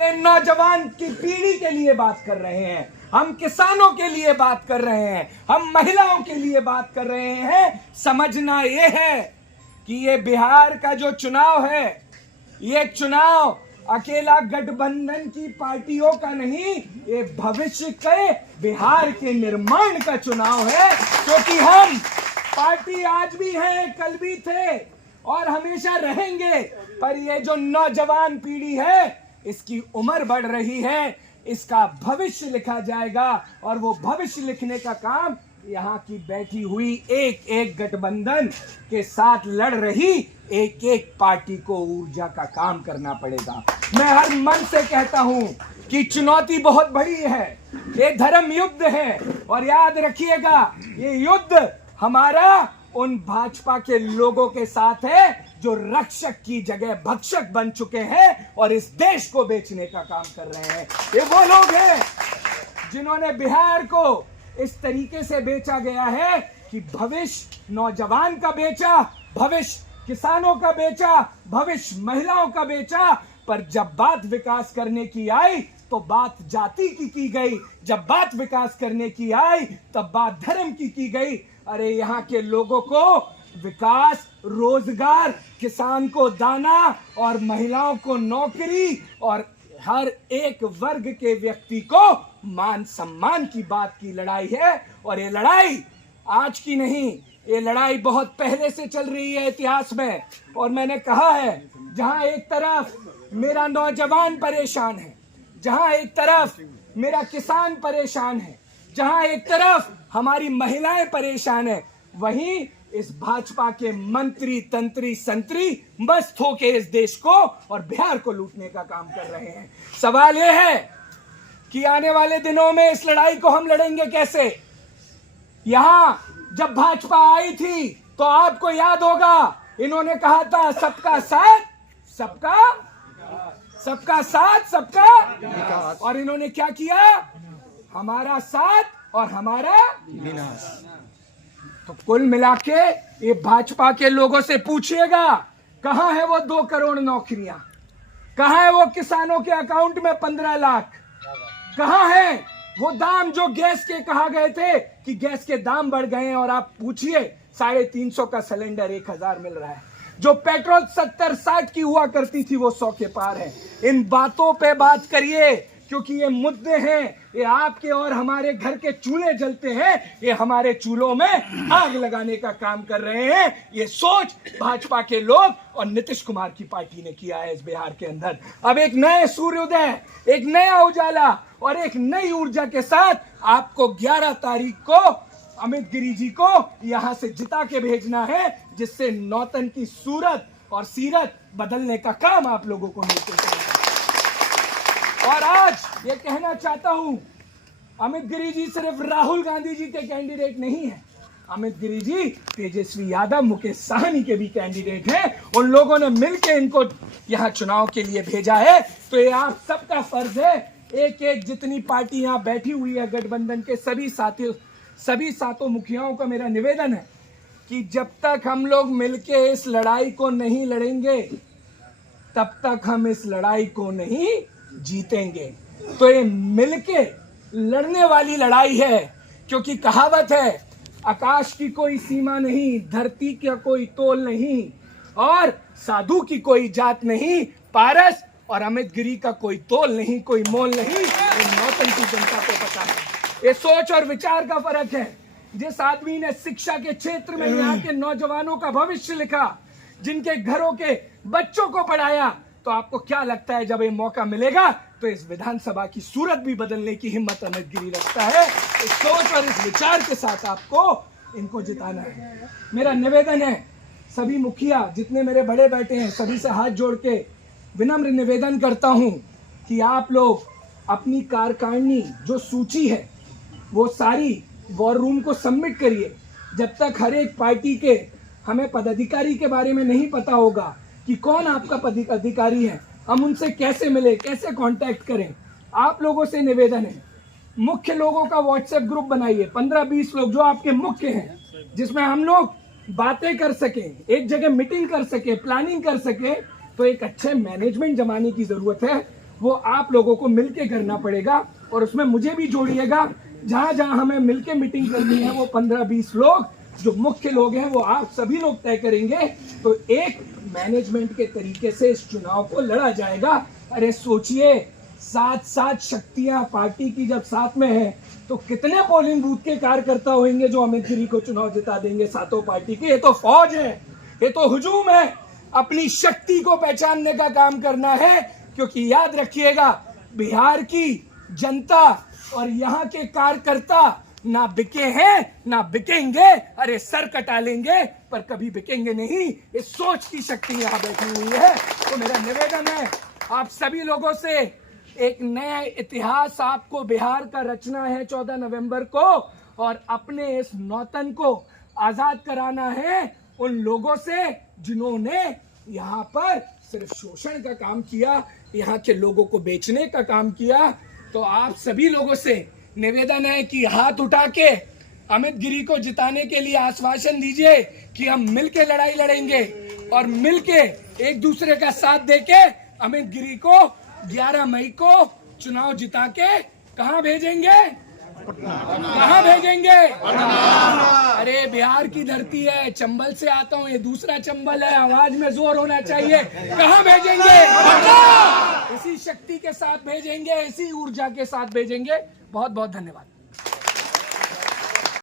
नौजवान की पीढ़ी के लिए बात कर रहे हैं, हम किसानों के लिए बात कर रहे हैं, हम महिलाओं के लिए बात कर रहे हैं। समझना यह है कि ये बिहार का जो चुनाव है, ये चुनाव अकेला गठबंधन की पार्टियों का नहीं, ये भविष्य के बिहार के निर्माण का चुनाव है। क्योंकि हम पार्टी आज भी हैं, कल भी थे और हमेशा रहेंगे, पर ये जो नौजवान पीढ़ी है, इसकी उम्र बढ़ रही है, इसका भविष्य लिखा जाएगा और वो भविष्य लिखने का काम यहाँ की बैठी हुई एक एक गठबंधन के साथ लड़ रही एक एक पार्टी को ऊर्जा का काम करना पड़ेगा। मैं हर मन से कहता हूं कि चुनौती बहुत बड़ी है, ये धर्म युद्ध है और याद रखिएगा, ये युद्ध हमारा उन भाजपा के लोगों के साथ है जो रक्षक की जगह भक्षक बन चुके हैं और इस देश को बेचने का काम कर रहे हैं। ये वो लोग हैं जिन्होंने बिहार को इस तरीके से बेचा गया है कि भविष्य नौजवान का बेचा, भविष्य किसानों का बेचा, भविष्य महिलाओं का बेचा, पर जब बात विकास करने की आई तो बात जाति की गई, जब बात विकास करने की आई तब बात धर्म की गई। अरे यहाँ के लोगों को विकास, रोजगार, किसान को दाना और महिलाओं को नौकरी और हर एक वर्ग के व्यक्ति को मान सम्मान की बात की लड़ाई है। और ये लड़ाई आज की नहीं, ये लड़ाई बहुत पहले से चल रही है इतिहास में। और मैंने कहा है, जहां एक तरफ मेरा नौजवान परेशान है, जहां एक तरफ मेरा किसान परेशान है, जहां एक तरफ हमारी महिलाएं परेशान है, वहीं इस भाजपा के मंत्री, तंत्री, संतरी मस्त होके इस देश को और बिहार को लूटने का काम कर रहे हैं। सवाल यह है कि आने वाले दिनों में इस लड़ाई को हम लड़ेंगे कैसे। यहां जब भाजपा आई थी तो आपको याद होगा, इन्होंने कहा था सबका साथ सबका, और इन्होंने क्या किया, हमारा साथ और हमारा विनाश। तो कुल मिला के ये भाजपा के लोगों से पूछिएगा, कहां है वो 2 करोड़ नौकरियां, कहां है वो किसानों के अकाउंट में 15 लाख, कहां है वो दाम जो गैस के कहा गए थे कि गैस के दाम बढ़ गए हैं और आप पूछिए 350 का सिलेंडर 1000 मिल रहा है। जो पेट्रोल 70-60 की हुआ करती थी वो 100 के पार है। इन बातों पे बात करिए, क्योंकि ये मुद्दे हैं, ये आपके और हमारे घर के चूल्हे जलते हैं, ये हमारे चूल्हों में आग लगाने का काम कर रहे हैं। ये सोच भाजपा के लोग और नीतीश कुमार की पार्टी ने किया है इस बिहार के अंदर। अब एक नए सूर्योदय, एक नया उजाला और एक नई ऊर्जा के साथ आपको 11 तारीख को अमित गिरी जी को यहां से जिता के भेजना है, जिससे नौतन की सूरत और सीरत बदलने का काम आप लोगों को मिलते हैं। और आज ये कहना चाहता हूं, अमित गिरी जी सिर्फ राहुल गांधी जी के कैंडिडेट नहीं है, अमित गिरी जी तेजस्वी यादव, मुकेश साहनी के भी कैंडिडेट हैं। उन लोगों ने मिलकर इनको यहां चुनाव के लिए भेजा है। तो ये आप सबका फर्ज है, एक एक जितनी पार्टी यहां बैठी हुई है गठबंधन के सभी सातों मुखियाओं का मेरा निवेदन है कि जब तक हम लोग मिलके इस लड़ाई को नहीं लड़ेंगे, तब तक हम इस लड़ाई को नहीं जीतेंगे। तो ये मिलके लड़ने वाली लड़ाई है, क्योंकि कहावत है, आकाश की कोई सीमा नहीं, धरती का कोई तोल नहीं और साधु की कोई जात नहीं, पारस और अमित गिरी का कोई तोल नहीं, कोई मोल नहीं। ये नौतन की जनता को पता है। ये सोच और विचार का फर्क है। जिस आदमी ने शिक्षा के क्षेत्र में यहाँ के नौजवानों का भविष्य लिखा, जिनके घरों के बच्चों को पढ़ाया, तो आपको क्या लगता है जब ये मौका मिलेगा तो इस विधानसभा की सूरत भी बदलने की हिम्मत अमित गिरी रखता है। इस सोच और इस विचार के साथ आपको इनको जिताना है। मेरा निवेदन है, सभी मुखिया जितने मेरे बड़े बैठे हैं, सभी से हाथ जोड़ के विनम्र निवेदन करता हूं कि आप लोग अपनी कार्यकारिणी जो सूची है वो सारी वॉर रूम को सबमिट करिए। जब तक हर एक पार्टी के हमें पदाधिकारी के बारे में नहीं पता होगा कि कौन आपका पदाधिकारी है, हम उनसे कैसे मिले, कैसे कांटेक्ट करें। आप लोगों से निवेदन है, मुख्य लोगों का व्हाट्सएप ग्रुप बनाइए, 15-20 लोग जो आपके मुख्य हैं, जिसमें हम लोग बातें कर सकें, एक जगह मीटिंग कर सके, प्लानिंग कर सके। तो एक अच्छे मैनेजमेंट जमाने की जरूरत है वो आप लोगों को मिलके करना पड़ेगा, और उसमें मुझे भी जोड़िएगा। जहां जहां हमें मिलके मीटिंग करनी है, वो 15-20 लोग जो मुख्य लोग हैं वो आप सभी लोग तय करेंगे, तो एक मैनेजमेंट के तरीके से इस चुनाव को लड़ा जाएगा। अरे सोचिए, 7 शक्तियां पार्टी की जब साथ में है, तो कितने पोलिंग बूथ के कार्यकर्ता होंगे जो अमित गिरी को चुनाव जिता देंगे सातों पार्टी के। ये तो फौज है, ये तो हुजूम है। अपनी शक्ति को पहचानने का काम करना है, क्योंकि याद रखिएगा, बिहार की जनता और यहाँ के कार्यकर्ता ना बिके हैं ना बिकेंगे। अरे सर कटा लेंगे पर कभी बिकेंगे नहीं। इस सोच की शक्ति यहाँ बैठी हुई है। तो मेरा निवेदन है आप सभी लोगों से, एक नया इतिहास आपको बिहार का रचना है 14 नवंबर को, और अपने इस नौतन को आजाद कराना है उन लोगों से जिन्होंने यहाँ पर सिर्फ शोषण का काम किया, यहाँ के लोगों को बेचने का काम किया। तो आप सभी लोगों से निवेदन है कि हाथ उठा के अमित गिरी को जिताने के लिए आश्वासन दीजिए कि हम मिलके लड़ाई लड़ेंगे, और मिलके एक दूसरे का साथ देके अमित गिरी को 11 मई को चुनाव जिता के कहां भेजेंगे? कहां भेजेंगे? अरे बिहार की धरती है, चंबल से आता हूं, ये दूसरा चंबल है, आवाज में जोर होना चाहिए। कहां भेजेंगे? इसी शक्ति के साथ भेजेंगे, इसी ऊर्जा के साथ भेजेंगे। बहुत बहुत धन्यवाद।